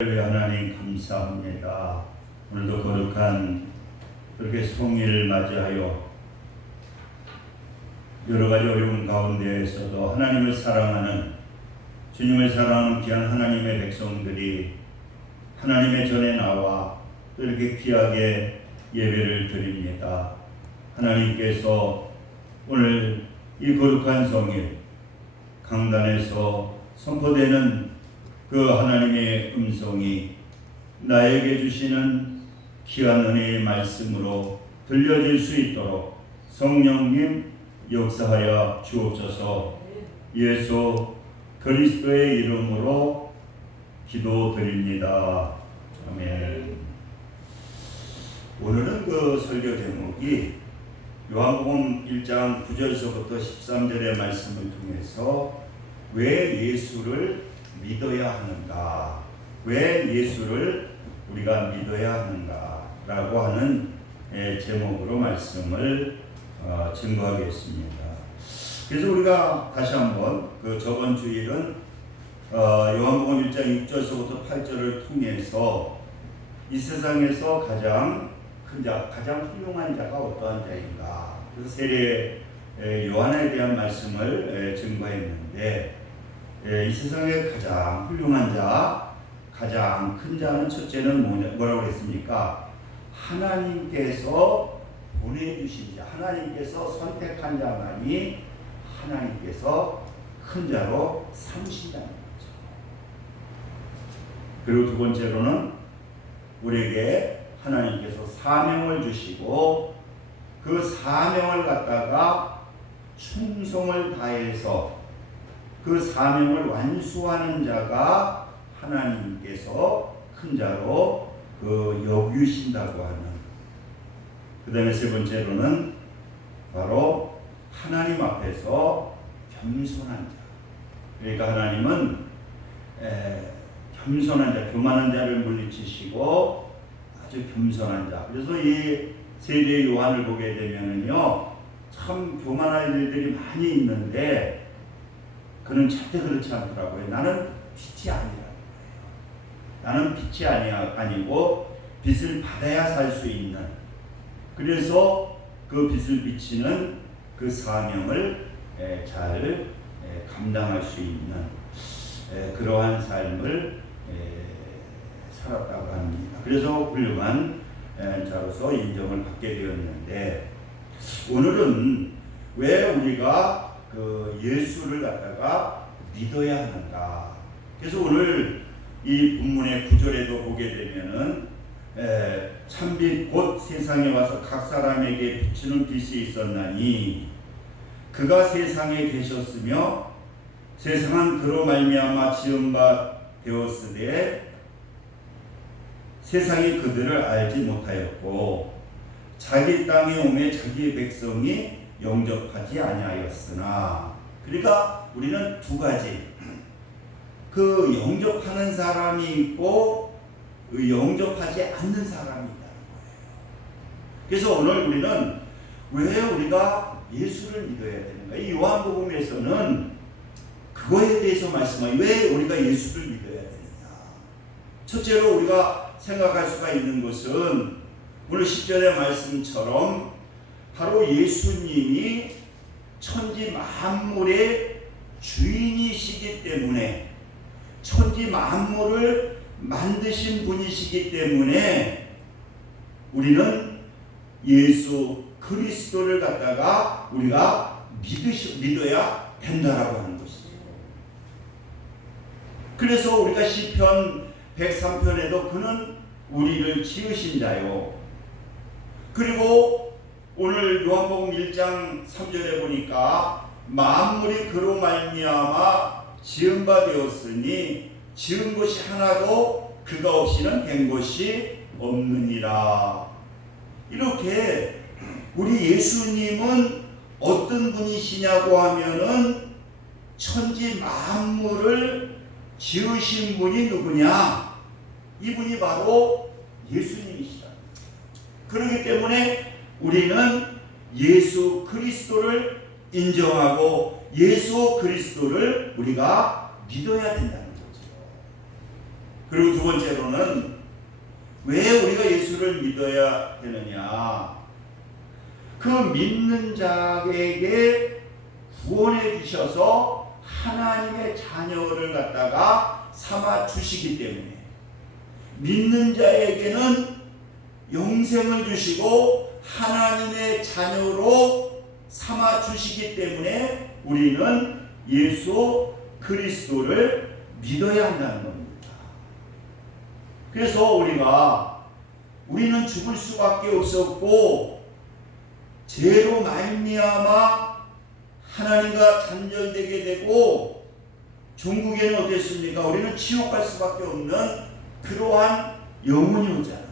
하나님 감사합니다. 오늘도 거룩한 그렇게 송일을 맞이하여 여러 가지 어려운 가운데에서도 하나님을 사랑하는, 주님을 사랑하는 귀한 하나님의 백성들이 하나님의 전에 나와 이렇게 귀하게 예배를 드립니다. 하나님께서 오늘 이 거룩한 성일 강단에서 선포되는 그 하나님의 음성이 나에게 주시는 귀한 은혜의 말씀으로 들려질 수 있도록 성령님 역사하여 주옵소서. 예수 그리스도의 이름으로 기도드립니다. 아멘. 오늘은 그 설교 제목이 요한복음 1장 9절서부터 13절의 말씀을 통해서 왜 예수를 믿어야 하는가, 왜 예수를 우리가 믿어야 하는가 라고 하는 제목으로 말씀을 증거하겠습니다. 그래서 우리가 다시 한번 그 저번 주일은 요한복음 1장 6절서부터 8절을 통해서 이 세상에서 가장 큰 자, 가장 훌륭한 자가 어떠한 자인가, 그래서 세례 요한에 대한 말씀을 증거했는데, 이 세상의 가장 훌륭한 자, 가장 큰 자는 첫째는 뭐라고 했습니까? 하나님께서 보내주신 자, 하나님께서 선택한 자만이 하나님께서 큰 자로 삼으신다는 거죠. 그리고 두 번째로는 우리에게 하나님께서 사명을 주시고 그 사명을 갖다가 충성을 다해서 그 사명을 완수하는 자가 하나님께서 큰 자로 여기신다고 하는, 그 다음에 세 번째로는 바로 하나님 앞에서 겸손한 자. 그러니까 하나님은 겸손한 자, 교만한 자를 물리치시고 아주 겸손한 자. 그래서 이 세례 요한을 보게 되면은요, 참 교만할 일들이 많이 있는데 그는 절대 그렇지 않더라고요. 나는 빛이 아니라는 거예요. 나는 빛이 아니고 빛을 받아야 살 수 있는, 그래서 그 빛을 비치는 그 사명을 잘 감당할 수 있는 그러한 삶을 살았다고 합니다. 그래서 훌륭한 자로서 인정을 받게 되었는데, 오늘은 왜 우리가 그 예수를 갖다가 믿어야 하는가. 그래서 오늘 이 본문의 9절에도 보게 되면은 참빛 곧 세상에 와서 각 사람에게 비추는 빛이 있었나니 그가 세상에 계셨으며 세상은 그로 말미암아 지은 바 되었으되 세상이 그들을 알지 못하였고 자기 땅에 오매 자기의 백성이 영접하지 아니하였으나. 그러니까 우리는 두 가지, 그 영접하는 사람이 있고 영접하지 않는 사람이 있다는 거예요. 그래서 오늘 우리는 왜 우리가 예수를 믿어야 되는가, 이 요한복음에서는 그거에 대해서 말씀하여 왜 우리가 예수를 믿어야 되느냐. 첫째로 우리가 생각할 수가 있는 것은 오늘 10절의 말씀처럼 바로 예수님이 천지 만물의 주인이시기 때문에, 천지 만물을 만드신 분이시기 때문에 우리는 예수 그리스도를 갖다가 우리가 믿어야 된다라고 하는 것이죠. 그래서 우리가 시편 103편에도 그는 우리를 지으신 자요, 그리고 오늘 요한복음 1장 3절에 보니까 만물이 그로 말미암아 지은 바 되었으니 지은 것이 하나도 그가 없이는 된 것이 없느니라. 이렇게 우리 예수님은 어떤 분이시냐고 하면은 천지 만물을 지으신 분이 누구냐? 이분이 바로 예수님이시다. 그렇기 때문에 우리는 예수 그리스도를 인정하고 예수 그리스도를 우리가 믿어야 된다는 거죠. 그리고 두 번째로는 왜 우리가 예수를 믿어야 되느냐? 그 믿는 자에게 구원해 주셔서 하나님의 자녀를 갖다가 삼아 주시기 때문에, 믿는 자에게는 영생을 주시고 하나님의 자녀로 삼아 주시기 때문에 우리는 예수 그리스도를 믿어야 한다는 겁니다. 그래서 우리는 죽을 수밖에 없었고 죄로 말미암아 하나님과 단절되게 되고 종국에는 어땠습니까? 우리는 지옥 갈 수밖에 없는 그러한 영혼이 오잖아요.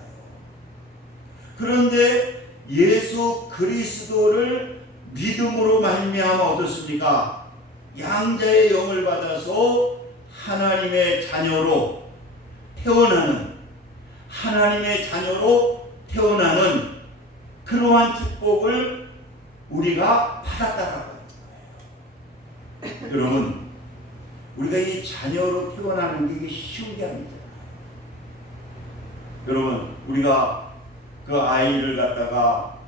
그런데 예수 그리스도를 믿음으로 말미암아 어떻습니까? 양자의 영을 받아서 하나님의 자녀로 태어나는 그러한 축복을 우리가 받았다라고 하는 거예요. 여러분, 우리가 이 자녀로 태어나는 게 이게 쉬운 게 아니잖아요. 여러분, 우리가 그 아이를 갖다가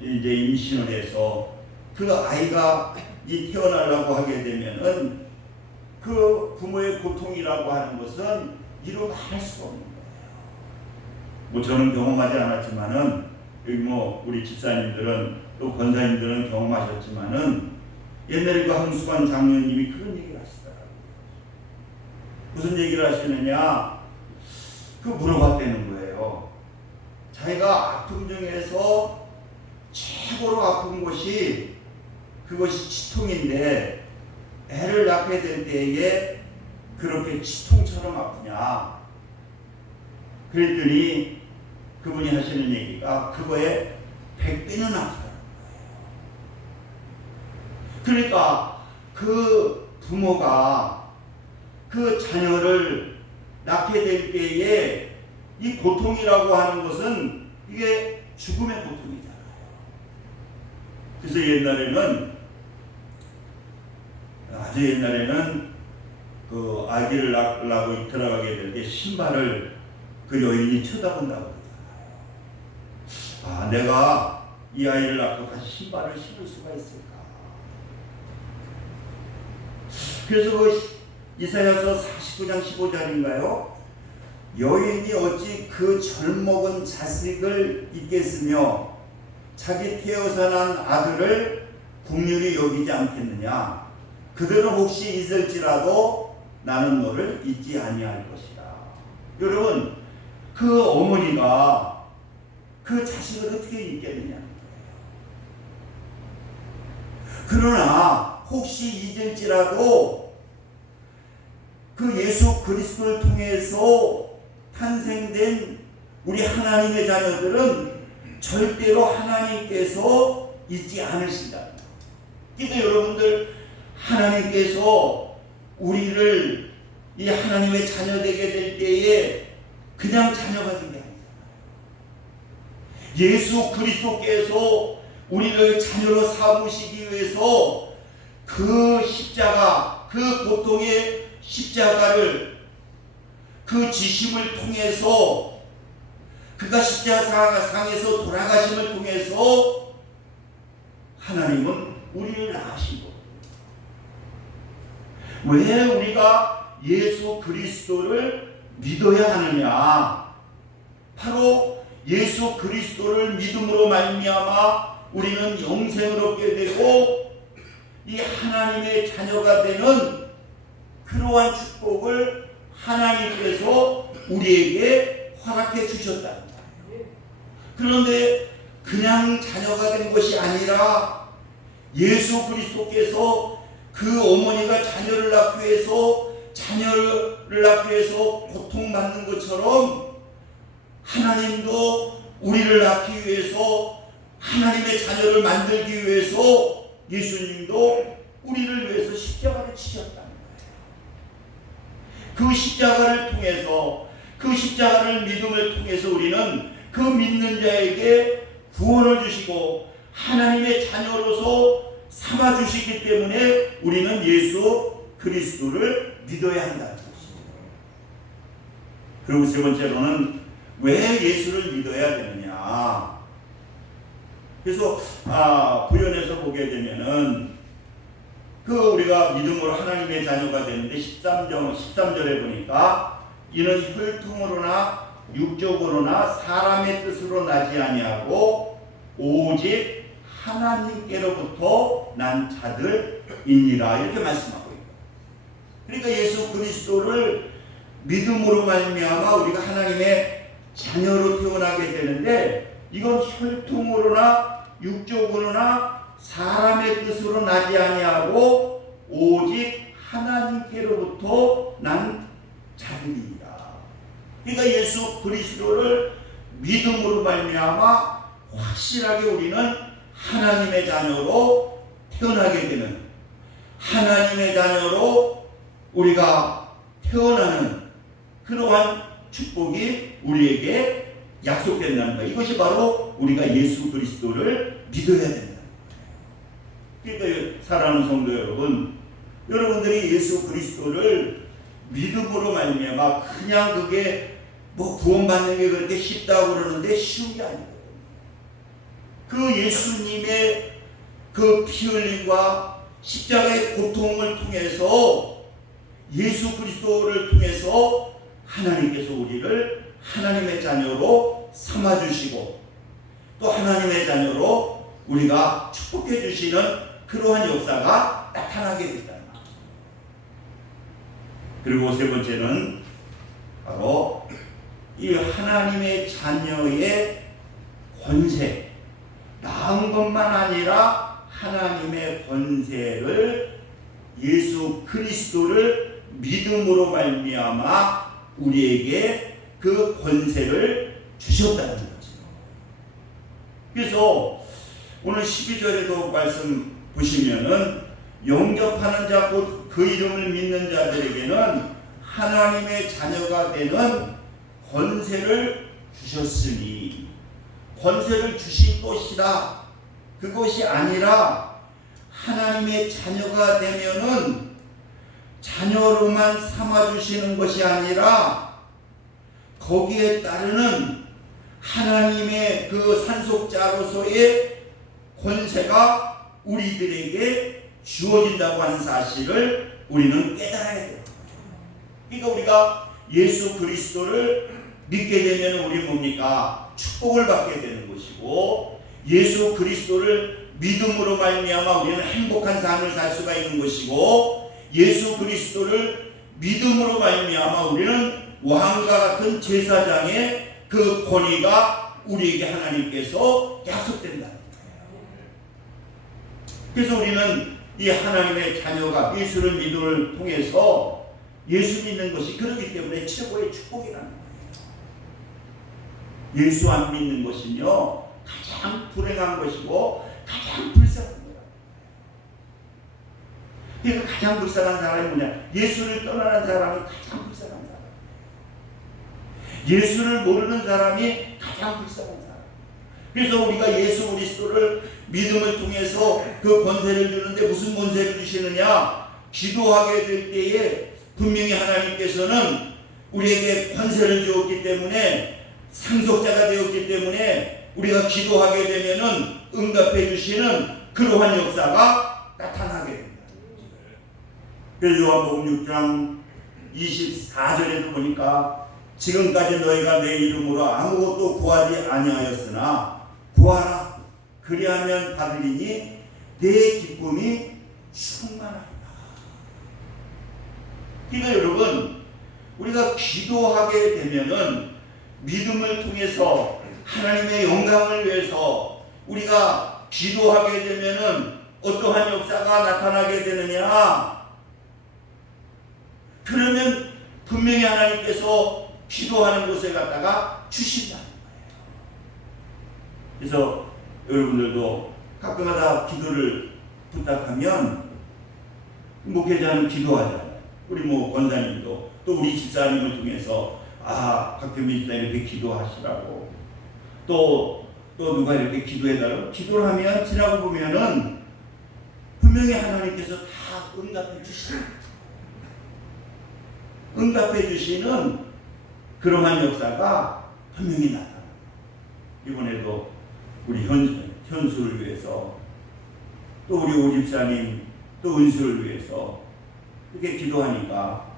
이제 임신을 해서 그 아이가 이 태어나려고 하게 되면은 그 부모의 고통이라고 하는 것은 이루 말할 수가 없는 거예요. 뭐 저는 경험하지 않았지만은 여기 뭐 우리 집사님들은 또 권사님들은 경험하셨지만은 옛날에 그 황수관 장로님이 그런 얘기를 하시더라고요. 무슨 얘기를 하시느냐? 그 물어봤다는 거예요. 자기가 아픔 중에서 최고로 아픈 것이 그것이 치통인데 애를 낳게 될 때에 그렇게 치통처럼 아프냐? 그랬더니 그분이 하시는 얘기가 그거에 100배는 아프다는 거예요. 그러니까 그 부모가 그 자녀를 낳게 될 때에 이 고통이라고 하는 것은 이게 죽음의 고통이잖아요. 그래서 아주 옛날에는 그 아기를 낳고 들어가게 될 때 신발을 그 여인이 쳐다본다고 그러잖아요. 내가 이 아이를 낳고 다시 신발을 신을 수가 있을까? 그래서 그 이사야서 49장 15절인가요? 여인이 어찌 그 젊먹은 자식을 잊겠으며 자기 태어서 난 아들을 긍휼히 여기지 않겠느냐? 그들은 혹시 잊을지라도 나는 너를 잊지 아니할 것이다. 여러분, 그 어머니가 그 자식을 어떻게 잊겠느냐는 거예요. 그러나 혹시 잊을지라도 그 예수 그리스도를 통해서 탄생된 우리 하나님의 자녀들은 절대로 하나님께서 잊지 않으신다. 그러니까 여러분들, 하나님께서 우리를 이 하나님의 자녀 되게 될 때에 그냥 자녀가 된 게 아니잖아요. 예수 그리스도께서 우리를 자녀로 삼으시기 위해서 그 십자가, 그 고통의 십자가를, 그 지심을 통해서, 그가 십자가상에서 돌아가심을 통해서 하나님은 우리를 낳으신 거예요. 왜 우리가 예수 그리스도를 믿어야 하느냐? 바로 예수 그리스도를 믿음으로 말미암아 우리는 영생을 얻게 되고 이 하나님의 자녀가 되는 그러한 축복을 하나님께서 우리에게 허락해 주셨다는 거예요. 그런데 그냥 자녀가 된 것이 아니라 예수 그리스도께서 그 어머니가 자녀를 낳기 위해서 고통받는 것처럼 하나님도 우리를 낳기 위해서, 하나님의 자녀를 만들기 위해서 예수님도 우리를 위해서 십자가를 치셨다는 거예요. 그 십자가를 통해서, 그 십자가를 믿음을 통해서 우리는 그 믿는 자에게 구원을 주시고 하나님의 자녀로서 삼아주시기 때문에 우리는 예수 그리스도를 믿어야 한다는 것이죠. 그리고 세 번째로는 왜 예수를 믿어야 되느냐. 그래서 부연해서 보게 되면은 우리가 믿음으로 하나님의 자녀가 되는데 13절에 보니까 이는 혈통으로나 육적으로나 사람의 뜻으로 나지 아니하고 오직 하나님께로부터 난 자들이니라 이렇게 말씀하고 있고, 그러니까 예수 그리스도를 믿음으로 말미암아 우리가 하나님의 자녀로 태어나게 되는데, 이건 혈통으로나 육적으로나 사람의 뜻으로 나지 아니하고 오직 하나님께로부터 난 자들이니라. 그러니까 예수 그리스도를 믿음으로 말미암아 확실하게 우리는 하나님의 자녀로 태어나게 되는, 하나님의 자녀로 우리가 태어나는 그러한 축복이 우리에게 약속된다는 거예요. 이것이 바로 우리가 예수 그리스도를 믿어야 된다는 거예요. 그러니까 사랑하는 성도 여러분, 여러분들이 예수 그리스도를 믿음으로 말미암아 그냥 그게 구원받는 게 그렇게 쉽다고 그러는데 쉬운 게 아니거든요. 그 예수님의 그 피 흘림과 십자가의 고통을 통해서, 예수 그리스도를 통해서 하나님께서 우리를 하나님의 자녀로 삼아주시고 또 하나님의 자녀로 우리가 축복해 주시는 그러한 역사가 나타나게 된다. 그리고 세 번째는 바로 이 하나님의 자녀의 권세, 나은 것만 아니라 하나님의 권세를 예수 그리스도를 믿음으로 말미암아 우리에게 그 권세를 주셨다는 거죠. 그래서 오늘 12절에도 말씀 보시면은 영접하는 자 곧 그 이름을 믿는 자들에게는 하나님의 자녀가 되는 권세를 주셨으니, 권세를 주신 것이다. 그것이 아니라 하나님의 자녀가 되면은 자녀로만 삼아주시는 것이 아니라 거기에 따르는 하나님의 그 산속자로서의 권세가 우리들에게 주어진다고 하는 사실을 우리는 깨달아야 돼요. 그러니까 우리가 예수 그리스도를 믿게 되면 우리 뭡니까? 축복을 받게 되는 것이고, 예수 그리스도를 믿음으로 말미암아 우리는 행복한 삶을 살 수가 있는 것이고, 예수 그리스도를 믿음으로 말미암아 우리는 왕과 같은 제사장의 그 권위가 우리에게 하나님께서 약속된다는 거예요. 그래서 우리는 이 하나님의 자녀가 예수를 믿음을 통해서 예수 믿는 것이 그렇기 때문에 최고의 축복이라는 거예요. 예수 안 믿는 것은요 가장 불행한 것이고 가장 불쌍한 거예요. 그러니까 가장 불쌍한 사람이 뭐냐? 예수를 떠나는 사람이 가장 불쌍한 사람. 예수를 모르는 사람이 가장 불쌍한 사람. 그래서 우리가 예수 그리스도를 믿음을 통해서 그 권세를 주는데 무슨 권세를 주시느냐? 기도하게 될 때에 분명히 하나님께서는 우리에게 권세를 주었기 때문에, 상속자가 되었기 때문에 우리가 기도하게 되면은 응답해 주시는 그러한 역사가 나타나게 됩니다. 그래서 요한복음 6장 24절에도 보니까 지금까지 너희가 내 이름으로 아무것도 구하지 아니하였으나 구하라 그리하면 받으리니 내 기쁨이 충만하리라. 그러니까 여러분, 우리가 기도하게 되면은 믿음을 통해서 하나님의 영광을 위해서 우리가 기도하게 되면은 어떠한 역사가 나타나게 되느냐? 그러면 분명히 하나님께서 기도하는 곳에 갖다가 주신다는 거예요. 그래서 여러분들도 가끔마다 기도를 부탁하면 목회자는 기도하잖아요. 우리 권사님도 또 우리 집사님을 통해서 박현미 집사님 이렇게 기도하시라고, 또 누가 이렇게 기도해달라고 기도를 하면 지나고 보면은 분명히 하나님께서 다 응답해 주시는 그러한 역사가 분명히 나타납니다. 이번에도 우리 현수를 위해서, 또 우리 오집사님, 또 은수를 위해서 이렇게 기도하니까,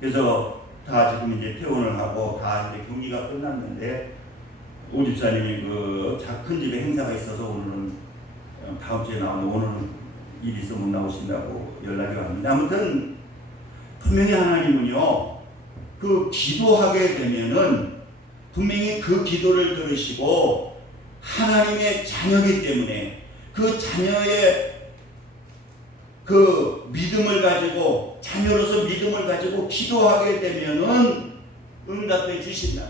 그래서 다 지금 이제 퇴원을 하고 다 이제 경기가 끝났는데, 오집사님이 큰 집에 행사가 있어서 오늘은 다음 주에 나오는데, 오늘은 일이 있어 못 나오신다고 연락이 왔는데, 아무튼 분명히 하나님은요, 그 기도하게 되면은 분명히 그 기도를 들으시고, 하나님의 자녀이기 때문에 그 자녀의 그 믿음을 가지고, 자녀로서 믿음을 가지고 기도하게 되면은 응답해 주신다.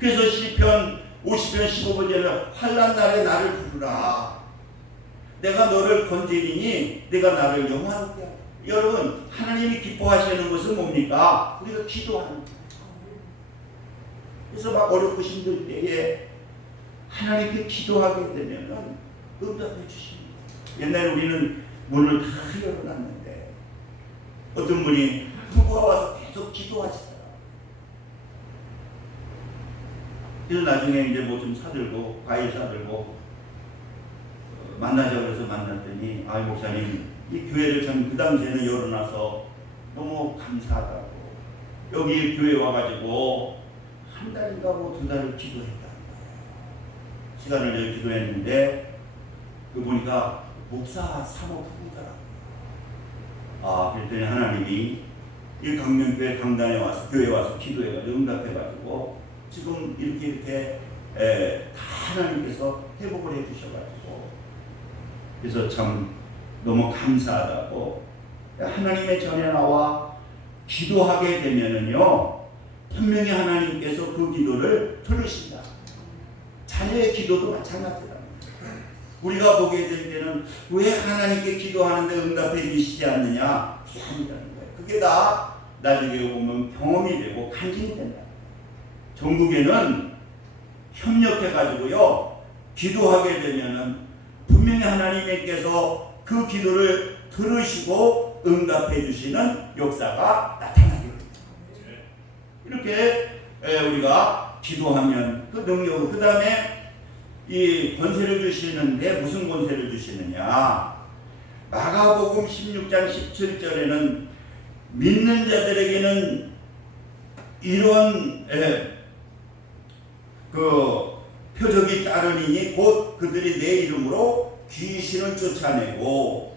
그래서 시편 50편 15절에 환난 날에 나를 부르라. 내가 너를 건지리니 내가 나를 영화롭게 하라. 여러분, 하나님이 기뻐하시는 것은 뭡니까? 우리가 기도하는 거예요. 그래서 막 어렵고 힘들 때에 하나님께 기도하게 되면은 응답해 주십니다. 옛날에 우리는 문을 다 열어놨는데 어떤 분이 누가 와서 계속 기도하시더라. 그래서 나중에 이제 뭐 좀 사들고, 과일 사들고 만나자고 해서 만났더니, 아, 목사님, 이 교회를 참 그 당시에는 열어놔서 너무 감사하다고, 여기 교회 와가지고 한 달인가 뭐 2달을 기도했다. 시간을 내어 기도했는데, 그 보니까 목사 사모부부더라고요. 아, 그랬더니 하나님이 이 강명교회 강단에 와서, 교회에 와서 기도해가지고 응답해가지고 지금 이렇게 다 하나님께서 회복을 해주셔가지고, 그래서 참 너무 감사하다고. 하나님의 전에 나와 기도하게 되면은요, 분명히 하나님께서 그 기도를 들으신다. 자녀의 기도도 마찬가지다. 우리가 보게 될 때는 왜 하나님께 기도하는데 응답해 주시지 않느냐? 피합니다는 거예요. 그게 다 나중에 보면 경험이 되고 간증이 된다. 전국에는 협력해가지고요, 기도하게 되면은 분명히 하나님께서 그 기도를 들으시고 응답해 주시는 역사가 나타나게 됩니다. 이렇게 우리가 기도하면 그 능력, 그 다음에 이 권세를 주시는데 무슨 권세를 주시느냐? 마가복음 16장 17절에는 믿는 자들에게는 이런 그 표적이 따르니 곧 그들이 내 이름으로 귀신을 쫓아내고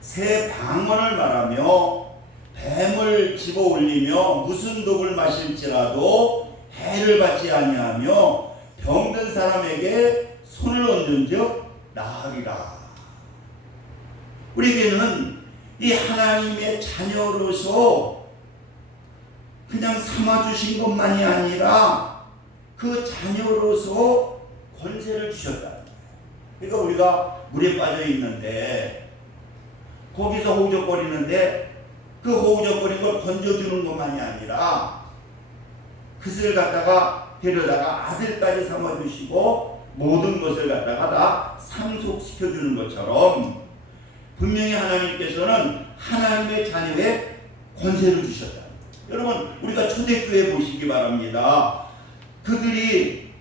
새 방언을 말하며 뱀을 집어 올리며 무슨 독을 마실지라도 해를 받지 아니하며 병든 사람에게 손을 얹은즉 나으리라. 우리에게는 이 하나님의 자녀로서 그냥 삼아주신 것만이 아니라 그 자녀로서 권세를 주셨다. 그러니까 우리가 물에 빠져 있는데 거기서 호우적거리는데 그 호우적거린 걸 건져주는 것만이 아니라 그것을 갖다가 데려다가 아들까지 삼아주시고 모든 것을 갖다가 다 상속시켜주는 것처럼 분명히 하나님께서는 하나님의 자녀의 권세를 주셨다. 여러분, 우리가 초대교회 보시기 바랍니다. 그들이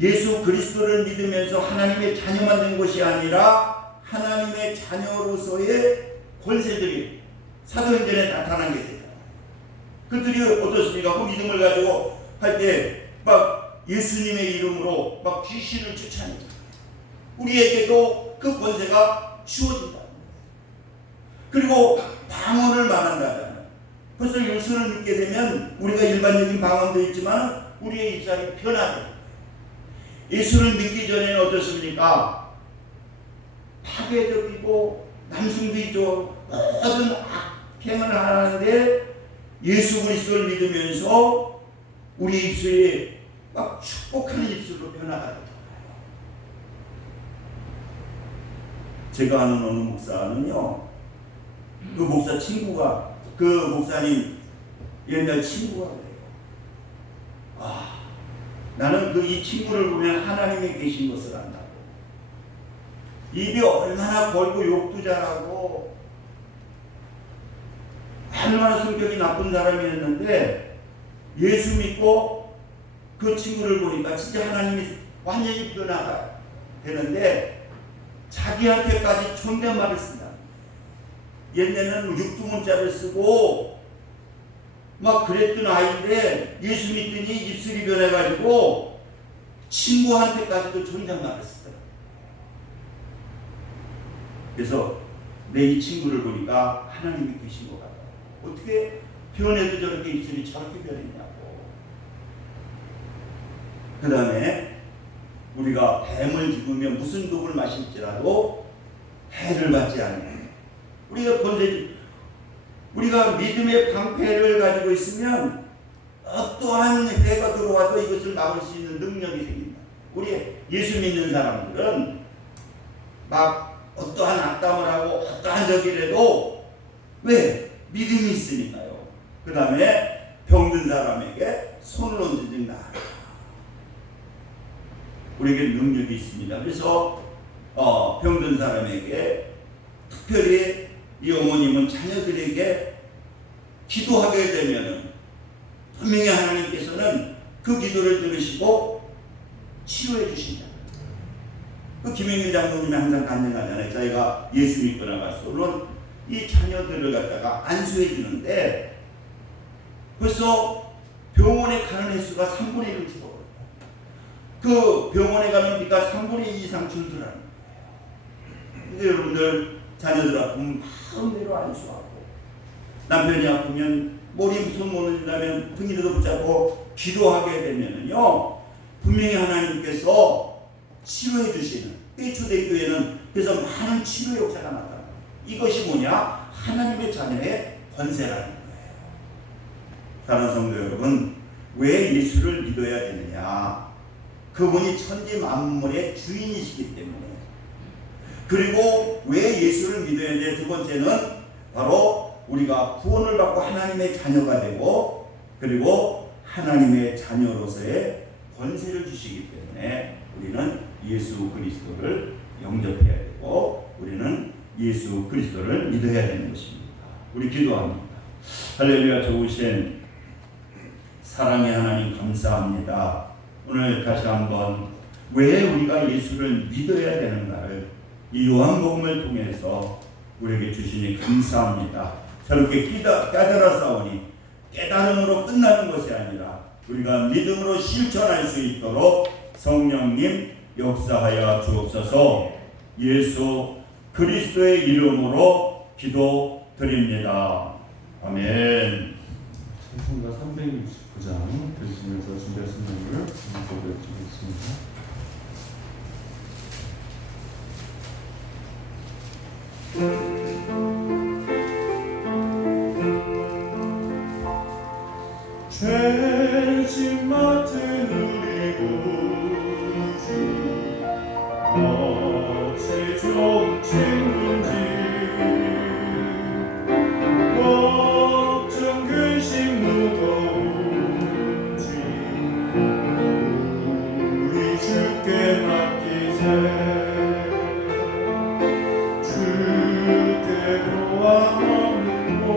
예수 그리스도를 믿으면서 하나님의 자녀만 된 것이 아니라 하나님의 자녀로서의 권세들이 사도행전에 나타난 게 되잖아요. 그들이 어떻습니까? 그 믿음을 가지고 할 때 막 예수님의 이름으로 막 귀신을 쫓아내잖아요. 우리에게도 그 권세가 주어진다. 그리고 방언을 말한다잖아요. 그래서 예수를 믿게 되면 우리가 일반적인 방언도 있지만 우리의 입장이 변화돼요. 예수를 믿기 전에는 어떻습니까? 파괴적이고 남숭비죠. 모든 악행을 하는데 예수 그리스도를 믿으면서 우리 입술이 막 축복하는 입술로 변화가 되잖아요. 제가 아는 어느 목사는요, 그 목사 친구가, 그 목사님 옛날 친구가 그래요. 아, 나는 그 이 친구를 보면 하나님이 계신 것을 안다고. 입이 얼마나 걸고 욕도 잘하고 얼마나 성격이 나쁜 사람이었는데 예수 믿고 그 친구를 보니까 진짜 하나님이 완전히 변화가 되는데 자기한테까지 존댓말을 쓴다. 옛날에는 육두문자를 쓰고 막 그랬던 아이인데 예수 믿더니 입술이 변해가지고 친구한테까지도 존댓말을 쓰더라. 그래서 내 이 친구를 보니까 하나님이 계신 것 같다. 어떻게 변해도 저렇게 입술이 저렇게 변했냐고. 그 다음에 우리가 뱀을 집으면 무슨 독을 마실지라도 해를 받지 않아요. 우리가 믿음의 방패를 가지고 있으면 어떠한 해가 들어와도 이것을 막을 수 있는 능력이 생긴다. 우리 예수 믿는 사람들은 막 어떠한 악담을 하고 어떠한 적이라도 왜? 믿음이 있으니까요. 그 다음에 병든 사람에게 손을 얹어준다. 우리에게 능력이 있습니다. 그래서 병든 사람에게 특별히 이 어머님은 자녀들에게 기도하게 되면은 분명히 하나님께서는 그 기도를 들으시고 치료해 주신다. 그 김영일 장로님이 항상 간증하잖아요. 자기가 예수 믿고 나가서는 이 자녀들을 갖다가 안수해 주는데 벌써 병원에 가는 횟수가 3분의 1을 줄어버렸다. 그 병원에 가면 비가 3분의 2 이상 줄더라는 거예요. 근데 여러분들 자녀들 아프면 마음대로 안수하고 남편이 아프면 머리 손 무너진다면 등이라도 붙잡고 기도하게 되면은요 분명히 하나님께서 치료해 주시는 이 초대교회는 그래서 많은 치료 역사가 나타납니다. 이것이 뭐냐? 하나님의 자녀의 권세라는 거예요. 사랑하는 성도 여러분, 왜 예수를 믿어야 되느냐? 그분이 천지 만물의 주인이시기 때문에. 그리고 왜 예수를 믿어야 되냐? 두 번째는 바로 우리가 구원을 받고 하나님의 자녀가 되고 그리고 하나님의 자녀로서의 권세를 주시기 때문에 우리는 예수 그리스도를 영접해야 되고 우리는 예수 그리스도를 믿어야 되는 것입니다. 우리 기도합니다. 할렐루야. 좋으신 사랑의 하나님 감사합니다. 오늘 다시 한번 왜 우리가 예수를 믿어야 되는가를 이 요한복음을 통해서 우리에게 주시니 감사합니다. 새롭게 깨달았사오니 깨달음으로 끝나는 것이 아니라 우리가 믿음으로 실천할 수 있도록 성령님 역사하여 주옵소서. 예수 그리스도의 이름으로 기도드립니다. 아멘. 찬송가 369장 들으시면서 준비하신 노래를 보여드리겠습니다. 죄짐 맡은 우리 구주 어찌 좀 친군지 걱정 근심 무거운지 우리 주께 맡기세 주께 고함 없는 곳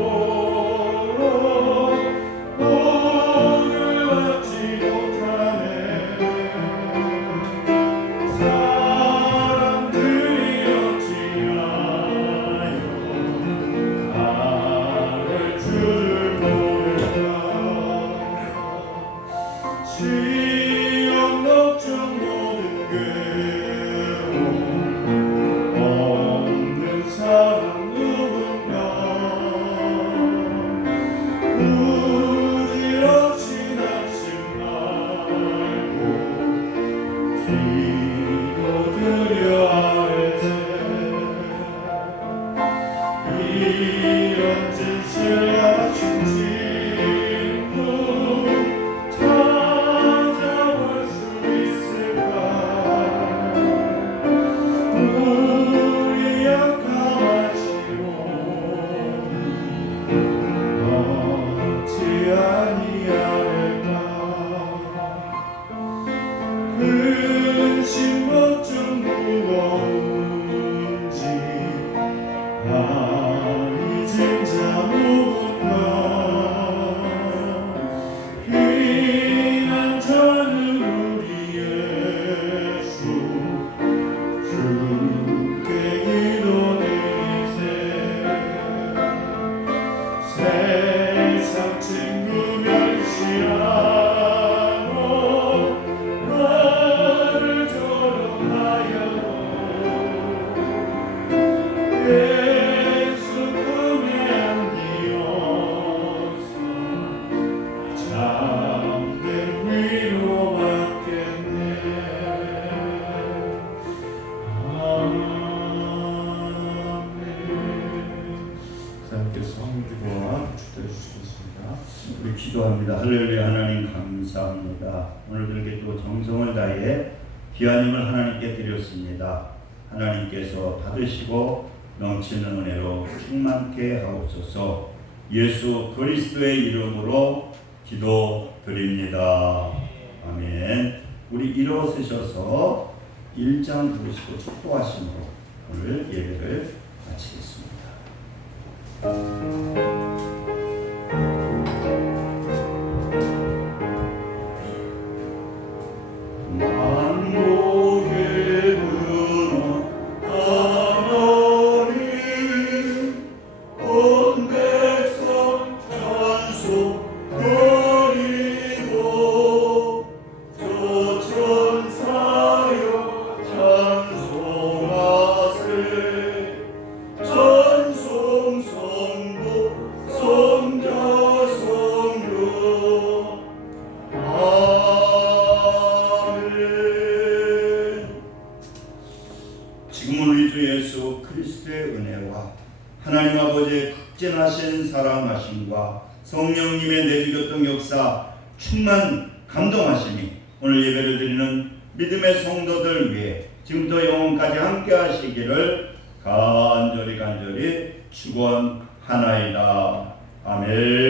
피난 저는 이렇게 또 정성을 다해 기하님을 하나님께 드렸습니다. 하나님께서 받으시고 넘치는 은혜로 충만케 하옵소서. 예수 그리스도의 이름으로 기도드립니다. 아멘. 우리 일어서셔서 1장 부르시고 축복하심으로 오늘 예배를 마치겠습니다. 만국의 근원 하나님 온 백성 찬송드리고 저 천사여 찬송하세 찬송 성부 성자 성령 지금은 우리 주 예수 그리스도의 은혜와 하나님 아버지의 극진하신 사랑하심과 성령님의 내주교통 역사 충만 감동하심이 오늘 예배를 드리는 믿음의 성도들 위해 지금부터 영원까지 함께 하시기를 간절히 축원하나이다. 아멘.